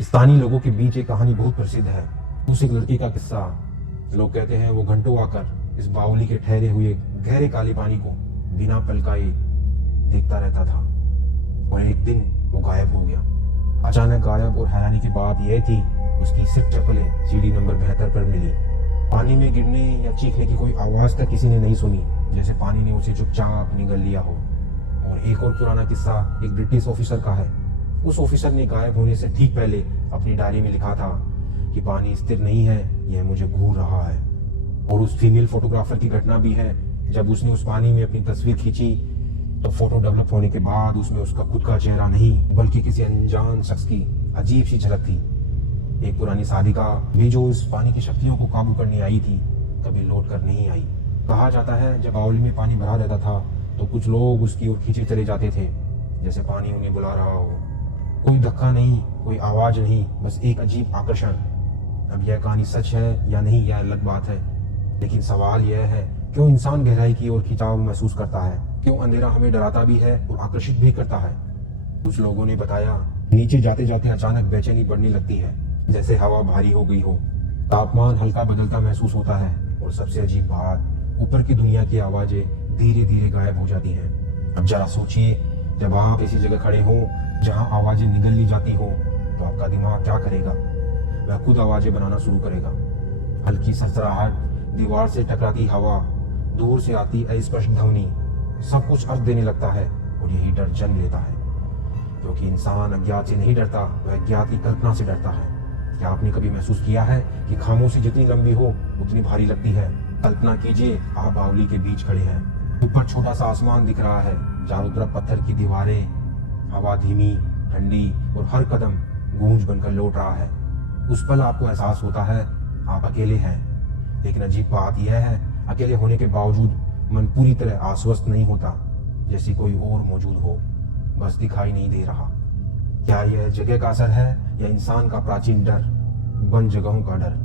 स्थानीय लोगों के बीच एक कहानी बहुत प्रसिद्ध है। उस एक लड़की का किस्सा। लोग कहते हैं वो घंटों आकर इस बावली के ठहरे हुए गहरे काले पानी को बिना पलकाए देखता रहता था और एक दिन वो गायब हो गया। अचानक गायब। और हैरानी की बात यह थी उसकी सिर्फ चप्पलें सीढ़ी नंबर 72 पर मिली। पानी में गिरने या चीखने की कोई आवाज तक किसी ने नहीं सुनी, जैसे पानी ने उसे चुपचाप निगल लिया हो। और एक और पुराना किस्सा एक ब्रिटिश ऑफिसर का है। उस ऑफिसर ने गायब होने से ठीक पहले अपनी डायरी में लिखा था कि पानी स्थिर नहीं है, यह मुझे घूर रहा है। और उस फीमेल फोटोग्राफर की घटना भी है। जब उसने उस पानी में अपनी तस्वीर खींची तो फोटो डेवलप होने के बाद उसमें उसका खुद का चेहरा नहीं बल्कि किसी अनजान शख्स की अजीब सी झलक थी। एक पुरानी साधिका भी जो इस पानी की शक्तियों को काबू करने आई थी, कभी लौट कर नहीं आई। कहा जाता है जब बावली में पानी भरा रहता था तो कुछ लोग उसकी ओर खींचे चले जाते थे, जैसे पानी उन्हें बुला रहा हो। कोई धक्का नहीं, कोई आवाज नहीं, बस एक अजीब आकर्षण। अब यह कहानी सच है या नहीं यह अलग बात है, लेकिन सवाल यह है क्यों इंसान गहराई की ओर खिंचाव महसूस करता है? क्यों अंधेरा हमें डराता भी है और आकर्षित भी करता है? कुछ लोगों ने बताया नीचे जाते जाते अचानक बेचैनी बढ़ने लगती है, जैसे हवा भारी हो गई हो, तापमान हल्का बदलता महसूस होता है और सबसे अजीब बात, ऊपर की दुनिया की आवाजें धीरे धीरे गायब हो जाती हैं। अब जरा सोचिए, जब आप ऐसी जगह खड़े हो जहां आवाजें निगल ली जाती हो तो आपका दिमाग क्या करेगा? वह खुद आवाजें बनाना शुरू करेगा। हल्की सरसराहट, दीवार से टकराती हवा, दूर से आती अस्पष्ट ध्वनि, सब कुछ अर्थ देने लगता है और यही डर जन्म लेता है। क्योंकि इंसान अज्ञात से नहीं डरता, वह अज्ञात की कल्पना से डरता है। क्या आपने कभी महसूस किया है कि खामोशी जितनी लंबी हो उतनी भारी लगती है? कल्पना कीजिए आप बावली के बीच खड़े हैं, ऊपर छोटा सा आसमान दिख रहा है, चारों तरफ पत्थर की दीवारें, हवा धीमी ठंडी और हर कदम गूंज बनकर लौट रहा है। उस पल आपको एहसास होता है आप अकेले हैं। लेकिन अजीब बात यह है, अकेले होने के बावजूद मन पूरी तरह आश्वस्त नहीं होता, जैसे कोई और मौजूद हो, बस दिखाई नहीं दे रहा। क्या यह जगह का असर है या इंसान का प्राचीन डर, बंद जगहों का डर?